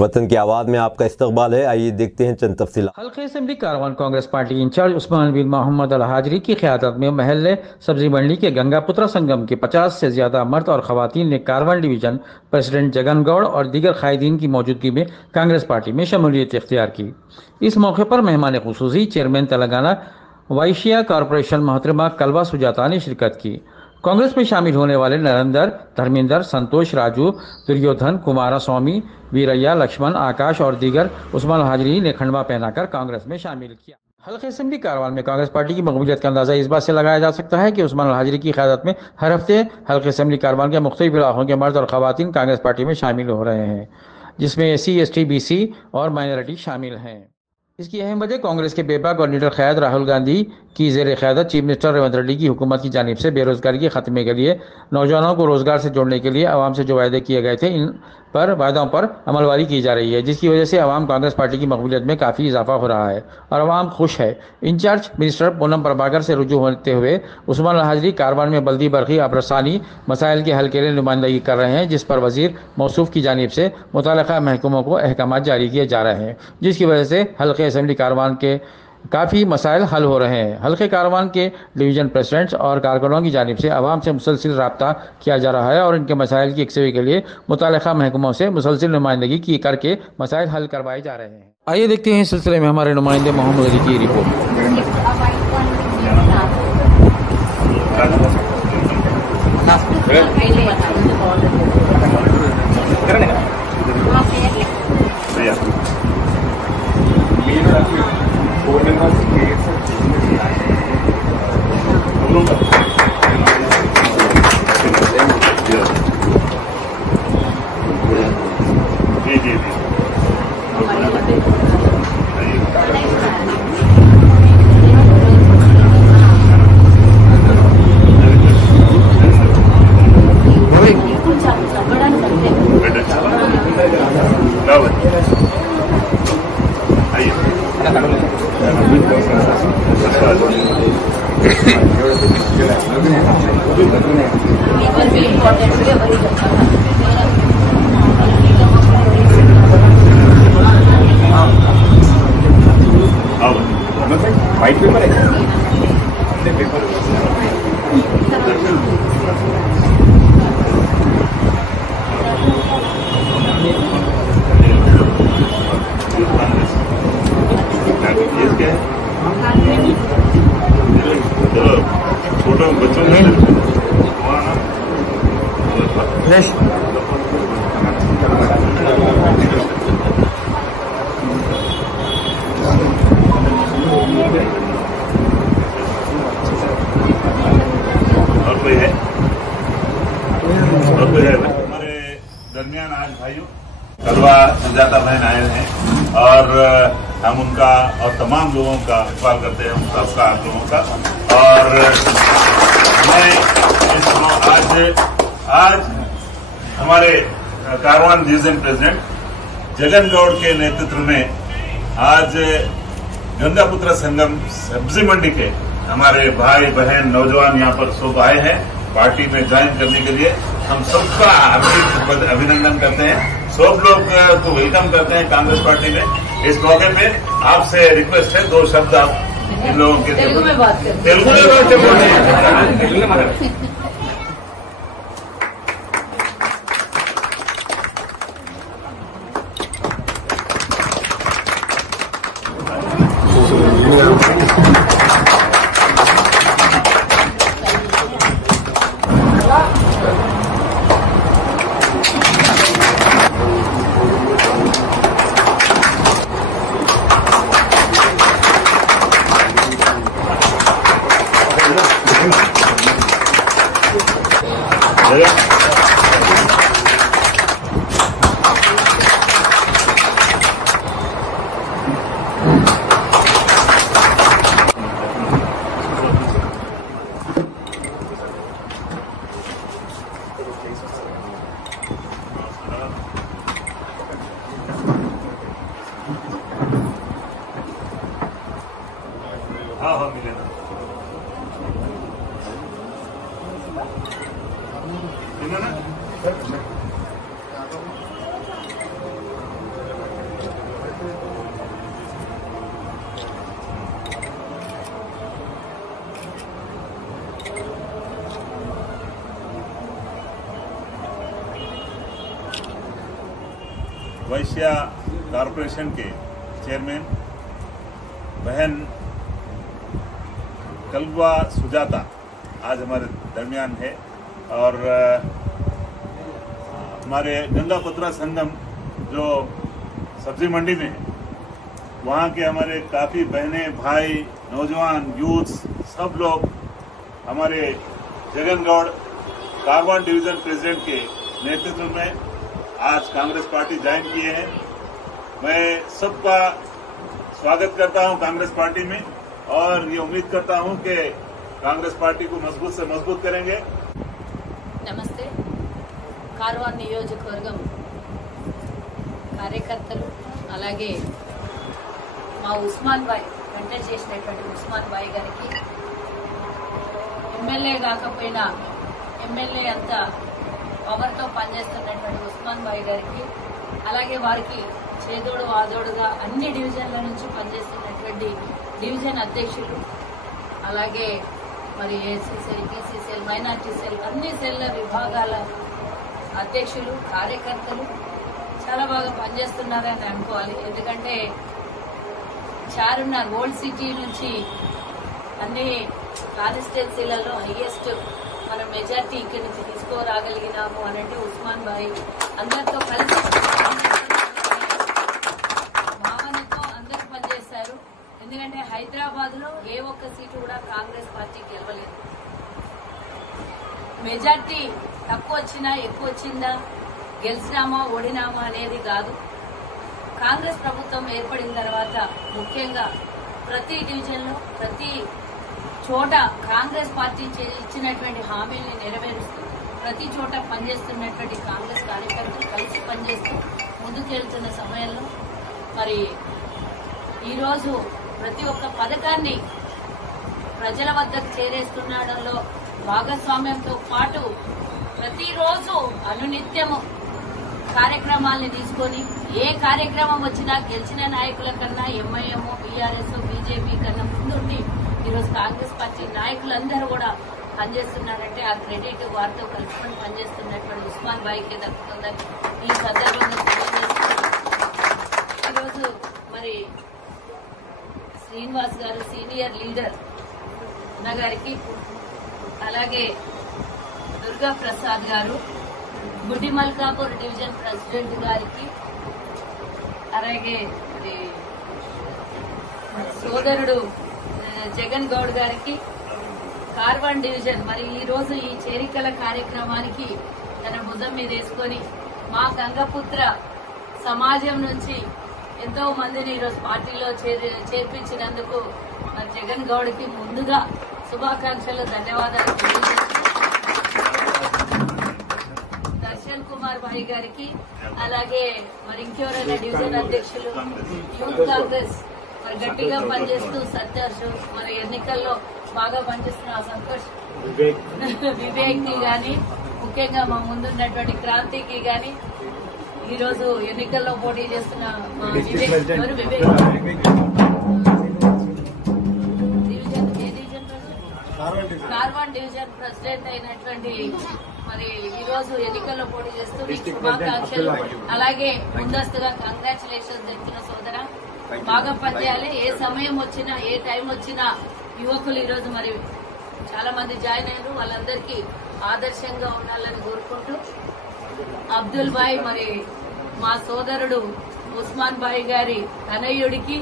वतन की आवाज़ में आपका इस्तकबाल है। आइए देखते हैं चंद तफसीलात। हल्के assembly Karwan Congress party in charge Usman बिन मोहम्मद अल हाजरी की क़यादत में महल्ले सब्जी मंडी के गंगापुत्रा संगम के 50 से ज़्यादा मर्द और ख़वातीन ने कारवान डिवीज़न प्रेसिडेंट जगन गौड़ और दीगर कायदीन की मौजूदगी में कांग्रेस पार्टी में शमूलियत इख्तियार की। इस मौके पर मेहमान खुसूसी चेयरमैन तेलंगाना वाइशिया कॉरपोरेशन मोहतरमा कलवा सुजाता ने शिरकत की। कांग्रेस में शामिल होने वाले नरेंद्र, धर्मेंद्र, संतोष, राजू, दुर्योधन, कुमारा स्वामी, वीरैया, लक्ष्मण, आकाश और दीगर उस्मान हाजरी ने खंडवा पहनाकर कांग्रेस में शामिल किया। हल्के असेंबली कारवान में कांग्रेस पार्टी की मकबूलियत का अंदाजा इस बात से लगाया जा सकता है कि उस्मान हाजरी की क़यादत में हर हफ्ते हल्के असेंबली कारवान के मुख्तलिफ इलाकों के मर्द और ख़वातीन कांग्रेस पार्टी में शामिल हो रहे हैं, जिसमें SC, ST, BC और माइनॉरिटी शामिल हैं। इसकी अहम वजह कांग्रेस के बेबाक और लीडर क़यादत राहुल गांधी की ज़ेर क़यादत चीफ मिनिस्टर रेवंत रेड्डी की हुकूमत की जानिब से बेरोज़गारी के ख़त्मे के लिए, नौजवानों को रोज़गार से जोड़ने के लिए आवाम से जो वायदे किए गए थे, इन पर वायदों पर अमलवारी की जा रही है, जिसकी वजह से आवाम कांग्रेस पार्टी की मकबूलियत में काफ़ी इजाफा हो रहा है और आवाम खुश है। इंचार्ज मिनिस्टर पूनम प्रभाकर से रुजू होते हुए उस्मान हाजरी कारवान में बल्दी बरक़ी आबरसानी मसाइल के हल के लिए नुमाइंदगी कर रहे हैं, जिस पर वज़ीर मौसूफ की जानिब से मुतल्लिक़ा महकमों को अहकामात जारी किए जा रहे हैं, जिसकी वजह से हल्के असेंबली कारवान के काफ़ी मसाइल हल हो रहे हैं। हल्के कारवान के डिवीज़न प्रेसिडेंट्स और कारकुनों की जानिब से आवाम से मुसलसिल रब्ता किया जा रहा है और इनके मसाइल की यकसुई के लिए मुतल्लिक़ा महकमों से मुसलसिल नुमाइंदगी की करके मसाइल हल करवाए जा रहे हैं। आइए देखते हैं इस सिलसिले में हमारे नुमाइंदे मोहम्मद अली की रिपोर्ट। वाइट पेपर है छोटा बच्चों हमारे दरमियान आज भाइयों कलवा सुजाता बहन आए हैं और हम उनका और तमाम लोगों का इकबाल करते हैं, उनका आप लोगों का। और मैं आज हमारे कारवान डिवीजन प्रेसिडेंट जगन गौड़ के नेतृत्व में आज गंगापुत्रा संगम सब्जी मंडी के हमारे भाई बहन नौजवान यहाँ पर सब आए हैं पार्टी में ज्वाइन करने के लिए। हम सबका अभिनंदन करते हैं, सब लोग को वेलकम करते हैं कांग्रेस पार्टी में। इस मौके पे आपसे रिक्वेस्ट है 2 शब्द आप इन लोगों के तेलुगु में बात करें। वैश्य कॉरपोरेशन के चेयरमैन बहन कल्बा सुजाता आज हमारे दरमियान है और हमारे गंगापुत्रा संगम जो सब्जी मंडी में है वहाँ के हमारे काफ़ी बहनें भाई नौजवान यूथ सब लोग हमारे जगन गौड़ कारवान डिवीजन प्रेसिडेंट के नेतृत्व में आज कांग्रेस पार्टी ज्वाइन किए हैं। मैं सबका स्वागत करता हूं कांग्रेस पार्टी में और ये उम्मीद करता हूं कि कांग्रेस पार्टी को मजबूत से मजबूत करेंगे। नमस्ते कारवान నియోజకవర్గం కార్యకర్తలు అలాగే మా ఉస్మాన్ భాయ్ వెంట చేసినటువంటి ఉస్మాన్ భాయ్ గారికి ఎమ్మెల్యే కాకపోయినా ఎమ్మెల్యే అంత పవర్తో పనిచేస్తున్నటువంటి ఉస్మాన్ భాయ్ గారికి అలాగే వారికి చేదోడు వాదోడుగా అన్ని డివిజన్ల నుంచి పనిచేస్తున్నటువంటి డివిజన్ అధ్యక్షులు అలాగే మరి AC cell BC cell minority cell అన్ని సెల్ల విభాగాల అధ్యక్షులు కార్యకర్తలు చాలా బాగా పనిచేస్తున్నారని అనుకోవాలి। ఎందుకంటే చారున్నర ఓల్డ్ సిటీ నుంచి అన్ని కాన్స్టిట్యున్సీలలో హైయెస్ట్ మనం మెజార్టీ ఇక్కడి నుంచి తీసుకోరాగలిగినాము అనంటే ఉస్మాన్ భాయ్ అందరితో కలిసి భావనతో అందరూ పనిచేశారు। ఎందుకంటే హైదరాబాద్ లో ఏ ఒక్క సీటు కూడా కాంగ్రెస్ పార్టీ గెలవలేదు। మెజార్టీ తక్కువ వచ్చినా ఎక్కువ వచ్చిందా గెలిచినామా ఓడినామా అనేది కాదు। కాంగ్రెస్ ప్రభుత్వం ఏర్పడిన తర్వాత ముఖ్యంగా ప్రతి డివిజన్లో ప్రతి చోట కాంగ్రెస్ పార్టీ ఇచ్చినటువంటి హామీల్ని నెరవేరుస్తూ ప్రతి చోట పనిచేస్తున్నటువంటి కాంగ్రెస్ కార్యకర్తలు కలిసి పనిచేస్తూ ముందుకెళ్తున్న సమయంలో మరి ఈరోజు ప్రతి ఒక్క పథకాన్ని ప్రజల వద్దకు చేరేస్తుండడంలో భాగస్వామ్యంతో పాటు ప్రతిరోజు అనునిత్యము కార్యక్రమాల్ని తీసుకొని ఏ కార్యక్రమం వచ్చినా గెలిచిన నాయకుల కన్నా ఎంఐఎం బీఆర్ఎస్ బీజేపీ కన్నా ముందుండి ఈరోజు కాంగ్రెస్ పార్టీ నాయకులందరూ కూడా పనిచేస్తున్నారంటే ఆ క్రెడిట్ వారితో కలుసుకొని పనిచేస్తున్నటువంటి ఉస్మాన్ భాయ్కే దక్కుతుందని ఈ సందర్భంగా తెలియజేస్తున్నారు। ఈరోజు మరి శ్రీనివాస్ గారు సీనియర్ లీడర్ గారికి అలాగే దుర్గా ప్రసాద్ గారు గుడి మల్కాపూర్ డివిజన్ ప్రెసిడెంట్ గారికి అలాగే సోదరుడు జగన్ గౌడ్ గారికి కార్వాన్ డివిజన్ మరి ఈ రోజు ఈ చేరికల కార్యక్రమానికి తన భుజం మీద వేసుకొని మా గంగపుత్ర సమాజం నుంచి ఎంతో మందిని ఈరోజు పార్టీలో చేర్పించినందుకు మరి జగన్ గౌడ్కి ముందుగా శుభాకాంక్షలు ధన్యవాదాలు దర్శన్ కుమార్ భాయ్ గారికి అలాగే మరి ఇంకెవరైనా డివిజన్ అధ్యక్షులు యూత్ కాంగ్రెస్ మరి గట్టిగా పనిచేస్తూ సంతోష్ మరి ఎన్నికల్లో బాగా పనిచేస్తున్న సంతోష్ వివేక్ కి గాని ముఖ్యంగా మా ముందున్నటువంటి క్రాంతికి గాని ఈరోజు ఎన్నికల్లో పోటీ చేస్తున్న మా కార్వాన్ డివిజన్ ప్రెసిడెంట్ అయినటువంటి మరి ఈ రోజు ఎన్నికల్లో పోటీ చేస్తూ శుభాకాంక్షలు అలాగే ముందస్తుగా కంగ్రాచులేషన్స్ చెప్తున్న సోదర బాగా పనిచేయాలి। ఏ సమయం వచ్చినా ఏ టైం వచ్చినా యువకులు ఈరోజు మరి చాలా మంది జాయిన్ అయ్యారు, వాళ్ళందరికీ ఆదర్శంగా ఉండాలని కోరుకుంటూ అబ్దుల్ భాయ్ మరి మా సోదరుడు ఉస్మాన్ భాయ్ గారి తనయుడికి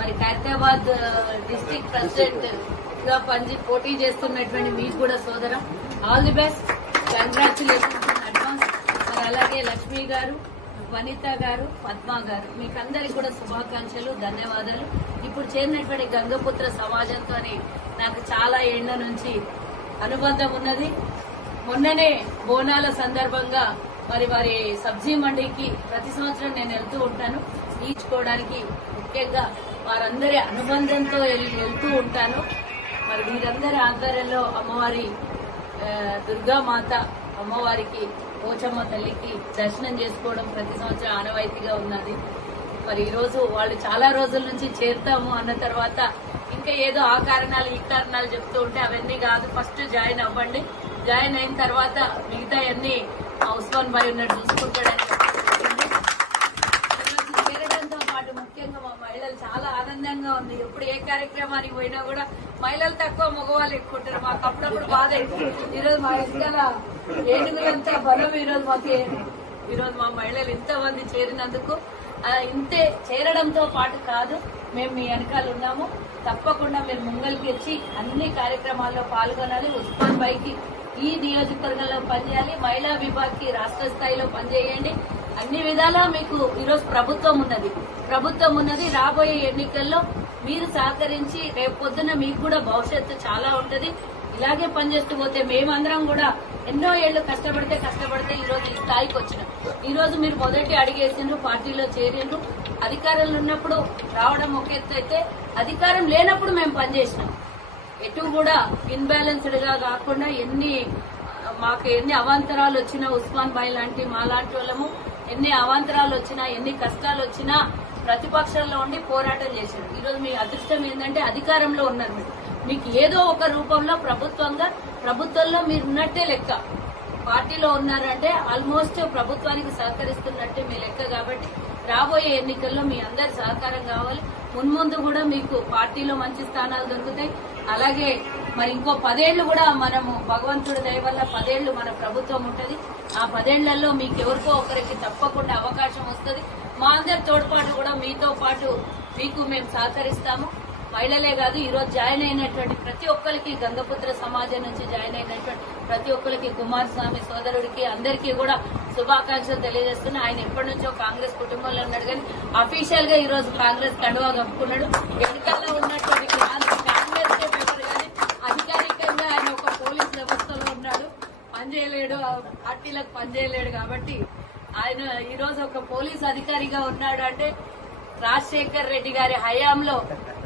మరి ఖైరతాబాద్ డిస్ట్రిక్ట్ ప్రెసిడెంట్ గా పోటీ చేస్తున్నటువంటి మీకు కూడా సోదరం all the best, congratulations in advance. మరి అలాగే లక్ష్మి గారు వనిత గారు పద్మ గారు మీకందరికి కూడా శుభాకాంక్షలు ధన్యవాదాలు। ఇప్పుడు చేరినటువంటి గంగపుత్ర సమాజంతో నాకు చాలా ఏళ్ల నుంచి అనుబంధం ఉన్నది। మొన్ననే బోనాల సందర్భంగా మరి వారి సబ్జీ మండీకి ప్రతి సంవత్సరం నేను వెళ్తూ ఉంటాను ఈడ్చుకోవడానికి, ముఖ్యంగా వారందరి అనుబంధంతో వెళ్తూ ఉంటాను। మరి వీరందరి ఆధ్వర్యంలో అమ్మవారి దుర్గామాత అమ్మవారికి పోచమ్మ తల్లికి దర్శనం చేసుకోవడం ప్రతి సంవత్సరం ఆనవాయితీగా ఉన్నది। మరి ఈ రోజు వాళ్ళు చాలా రోజుల నుంచి చేరుతాము అన్న తర్వాత ఇంకా ఏదో ఆ కారణాలు ఈ కారణాలు చెప్తూ ఉంటే అవన్నీ కాదు, ఫస్ట్ జాయిన్ అవ్వండి, జాయిన్ అయిన తర్వాత మిగతా అన్ని ఉస్మాన్ భాయ్ ఉన్నట్టు చూసుకుంటాడని కార్యక్రమానికి పోయినా కూడా మహిళలు తక్కువ మగవాళ్ళు ఎక్కువ ఉంటారు. మాకు అప్పుడప్పుడు బాధ అవుతుంది. ఈరోజు మా ఇసుకల ఏనుగులంతా బలం ఈరోజు మా మహిళలు ఇంతమంది చేరినందుకు ఇంతే చేరడంతో పాటు కాదు, మేము మీ వెనకాల ఉన్నాము. తప్పకుండా మీరు ముంగల్కి వచ్చి అన్ని కార్యక్రమాల్లో పాల్గొనాలి. ఉస్మాన్ భాయ్కి ఈ నియోజకవర్గంలో పనిచేయాలి. మహిళా విభాగ్కి రాష్ట్ర స్థాయిలో పనిచేయండి. అన్ని విధాలా మీకు ఈరోజు ప్రభుత్వం ఉన్నది. రాబోయే ఎన్నికల్లో మీరు సహకరించి రేపు పొద్దున మీకు కూడా భవిష్యత్తు చాలా ఉంటది. ఇలాగే పనిచేస్తూ పోతే మేమందరం కూడా ఎన్నో ఏళ్లు కష్టపడితే ఈ రోజు ఈ స్థాయికి వచ్చినాం. ఈ రోజు మీరు మొదటి అడిగేసిండ్రు, పార్టీలో చేరిండ్రు. అధికారంలో ఉన్నప్పుడు రావడం ఒక ఎత్తు అయితే, అధికారం లేనప్పుడు మేము పనిచేసినాం. ఎటు కూడా ఇన్బ్యాలెన్స్డ్ గా కాకుండా మాకు ఎన్ని అవాంతరాలు వచ్చినా, ఉస్మాన్ భాయ్ లాంటి మా లాంటి వాళ్ళము ఎన్ని అవాంతరాలు వచ్చినా, ఎన్ని కష్టాలు వచ్చినా ప్రతిపక్షంలో ఉండి పోరాటం చేశారు. ఈ రోజు మీ అదృష్టం ఏంటంటే అధికారంలో ఉన్నారు. మీకు ఏదో ఒక రూపంలో ప్రభుత్వంలో మీరు ఉన్నట్టే లెక్క. పార్టీలో ఉన్నారంటే ఆల్మోస్ట్ ప్రభుత్వానికి సహకరిస్తున్నట్టే మీ లెక్క. కాబట్టి రాబోయే ఎన్నికల్లో మీ అందరి సహకారం కావాలి. మున్ముందు కూడా మీకు పార్టీలో మంచి స్థానాలు దొరుకుతాయి. అలాగే మరి ఇంకో 10 ఏళ్లు కూడా మనము భగవంతుడి దయ వల్ల 10 ఏళ్లు మన ప్రభుత్వం ఉంటది. ఆ 10 ఏళ్లలో మీకు ఎవరికో ఒకరికి తప్పకుండా అవకాశం వస్తుంది. మా అందరి తోడ్పాటు కూడా మీతో పాటు మీకు మేము సహకరిస్తాము. మహిళలే కాదు, ఈ రోజు జాయిన్ అయినటువంటి ప్రతి ఒక్కరికి, గంగపుత్ర సమాజం నుంచి జాయిన్ అయినటువంటి ప్రతి ఒక్కరికి, కుమారస్వామి సోదరుడికి అందరికీ కూడా శుభాకాంక్షలు తెలియజేస్తున్నా. ఆయన ఎప్పటి నుంచో కాంగ్రెస్ కుటుంబంలో ఉన్నాడు, కానీ అఫీషియల్ గా ఈ రోజు కాంగ్రెస్ కండువా కప్పుకున్నాడు. ఎన్నికల్లో ఉన్నటువంటి కాంగ్రెస్ పేపర్ కానీ అధికారికంగా ఆయన ఒక పోలీస్ వ్యవస్థలో ఉన్నాడు, పనిచేయలేడు, పార్టీలకు పనిచేయలేడు. కాబట్టి ఆయన ఈ రోజు ఒక పోలీస్ అధికారిగా ఉన్నాడు అంటే రాజశేఖర్ రెడ్డి గారి హయాంలో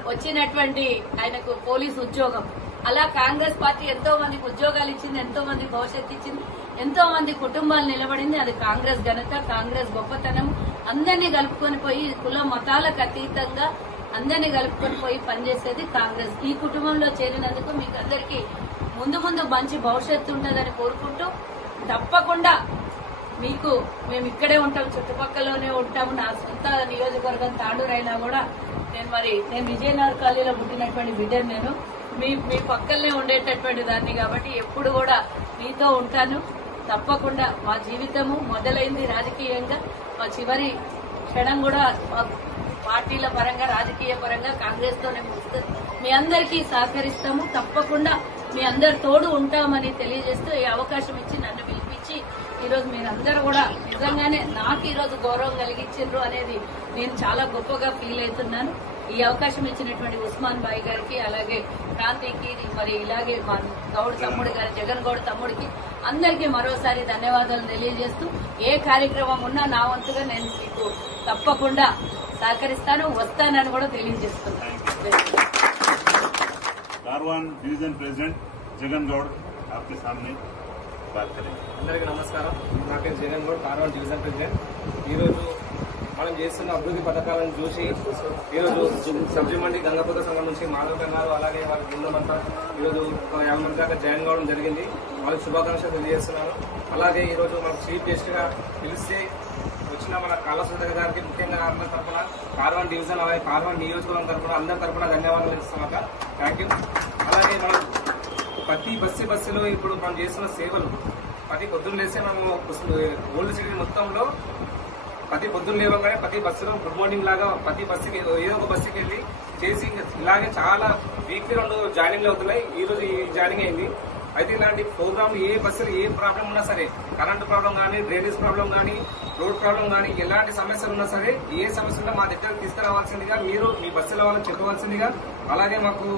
వచ్చినటువంటి ఆయనకు పోలీసు ఉద్యోగం. అలా కాంగ్రెస్ పార్టీ ఎంతో మందికి ఉద్యోగాలు ఇచ్చింది, ఎంతో మంది భవిష్యత్తు ఇచ్చింది, ఎంతో మంది కుటుంబాలు నిలబడింది. అది కాంగ్రెస్ ఘనత, కాంగ్రెస్ గొప్పతనం. అందరినీ కలుపుకొని పోయి కుల మతాలకు అతీతంగా అందరినీ కలుపుకొని పోయి పనిచేసేది కాంగ్రెస్. ఈ కుటుంబంలో చేరినందుకు మీకు అందరికీ ముందు మంచి భవిష్యత్తు ఉంటుందని కోరుకుంటూ, తప్పకుండా మీకు మేము ఇక్కడే ఉంటాం, చుట్టుపక్కలలోనే ఉంటాము. నా సొంత నియోజకవర్గం తాండూరైనా కూడా నేను విజయనగర్ కాలనీలో పుట్టినటువంటి బిడ్డను. నేను మీ పక్కనే ఉండేటటువంటి దాన్ని. కాబట్టి ఎప్పుడు కూడా మీతో ఉంటాను. తప్పకుండా మా జీవితము మొదలైంది రాజకీయంగా, మా చివరి క్షణం కూడా పార్టీల పరంగా, రాజకీయ పరంగా కాంగ్రెస్ తోనే ముగుస్తుంది. మీ అందరికీ సహకరిస్తాము. తప్పకుండా మీ అందరి తోడు ఉంటామని తెలియజేస్తూ ఈ అవకాశం ఇచ్చి నన్ను పిలిపించి ఈరోజు మీరందరూ కూడా నిజంగానే నాకు ఈరోజు గౌరవం కలిగించారు అనేది నేను చాలా గొప్పగా ఫీల్ అవుతున్నాను. ఈ అవకాశం ఇచ్చినటువంటి ఉస్మాన్ భాయ్ గారికి, అలాగే క్రాంతికి, మరి ఇలాగే మా గౌడ్ తమ్ముడు గారి, జగన్ గౌడ్ తమ్ముడికి అందరికీ మరోసారి ధన్యవాదాలు తెలియజేస్తూ, ఏ కార్యక్రమం ఉన్నా నా వంతుగా నేను మీకు తప్పకుండా సహకరిస్తాను, వస్తానని కూడా తెలియజేస్తున్నాను. कारवान डिवीजन प्रेसिडेंट जगन गौड़ आपके सामने बात करेंगे. అందరికీ నమస్కారం. నా పేరు జగన్ గౌడ్, కార్వాన్ డివిజన్ ప్రెసిడెంట్. ఈరోజు మనం చేస్తున్న అభివృద్ధి పథకాలను చూసి ఈరోజు సబ్జీ మండి గంగపుత్ర సంఘం నుంచి మాధవ్ గారు, అలాగే వాళ్ళ బృందం అంతా ఈరోజు 50 మంది దాకా జాయిన్ కావడం జరిగింది. వాళ్ళకి శుభాకాంక్షలు తెలియజేస్తున్నాను. అలాగే ఈరోజు మనకు చీఫ్ గెస్ట్ గా పిలిస్తే వచ్చిన మన కాళసుందర గారికి ముఖ్యంగా అందరి తరఫున, కార్వాన్ డివిజన్ అలాగే కార్వాన్ నియోజకవర్గం తరఫున అందరి తరఫున ధన్యవాదాలు ఇస్తున్నాక. Thank you. అలాగే మనం ప్రతి బస్సులో ఇప్పుడు మనం చేస్తున్న సేవలు, ప్రతి పొద్దున్న లేస్తే మనము ఓల్డ్ సిటీ మొత్తంలో ప్రతి పొద్దున్న లేవగానే ప్రతి బస్సులో గుడ్ మార్నింగ్ లాగా ప్రతి బస్సుకి ఏదో ఒక బస్సుకి వెళ్ళి చేసి ఇలాగే చాలా వీక్లీ 2 జాయినింగ్లు అవుతున్నాయి. ఈ రోజు ఈ జాయినింగ్ అయింది. అయితే ఇలాంటి ప్రోగ్రామ్ ఏ బస్సులు ఏ ప్రాబ్లం ఉన్నా సరే, కరెంటు ప్రాబ్లం కానీ, డ్రైనేజ్ ప్రాబ్లం కానీ, రోడ్ ప్రాబ్లం కానీ, ఎలాంటి సమస్యలు ఉన్నా సరే, ఏ సమస్య ఉన్నా మా దగ్గర తీసుకురావాల్సిందిగా, మీరు మీ బస్సుల వాళ్ళని చెప్పవలసిందిగా. అలాగే మాకు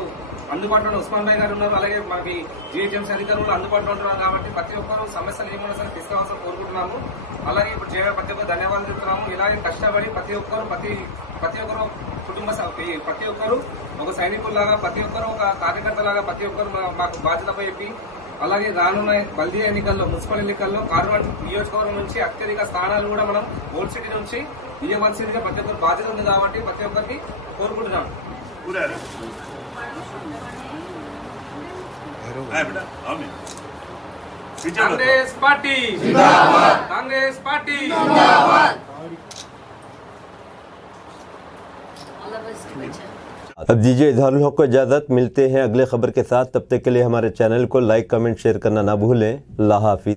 అందుబాటులో ఉస్మాన్ భాయ్ గారు ఉన్నారు, అలాగే మనకి జీహెచ్ఎంసీ అధికారులు అందుబాటులో ఉంటున్నారు. కాబట్టి ప్రతి ఒక్కరు సమస్యలు ఏమన్నా సరే తీసుకురావాల్సిన కోరుకుంటున్నాము. అలాగే ఇప్పుడు ప్రతి ఒక్కరు ధన్యవాదాలు చెప్తున్నాము. ఇలాగే కష్టపడి ప్రతి ఒక్కరు కుటుంబ ప్రతి ఒక్కరు ఒక సైనికుల్లాగా, ప్రతి ఒక్కరు ఒక కార్యకర్తలాగా ప్రతి ఒక్కరు మాకు బాధ్యతపై చెప్పి, అలాగే రానున్న బల్దియా ఎన్నికల్లో, మున్సిపల్ ఎన్నికల్లో కార్వాన్ నియోజకవర్గం నుంచి అత్యధిక స్థానాలు కూడా మనం ఓల్డ్ సిటీ నుంచి ఇవ్వవలసిందిగా ప్రతి ఒక్కరు బాధ్యత ఉంది. కాబట్టి ప్రతి ఒక్కరికి కోరుకుంటున్నాం. Congress party Zindabad, Congress party Zindabad. All of us to अब दीजिए इजहारुल हक को इजाजत। मिलते हैं अगले खबर के साथ, तब तक के लिए हमारे चैनल को लाइक कमेंट शेयर करना ना भूलें। अल्लाह हाफिज।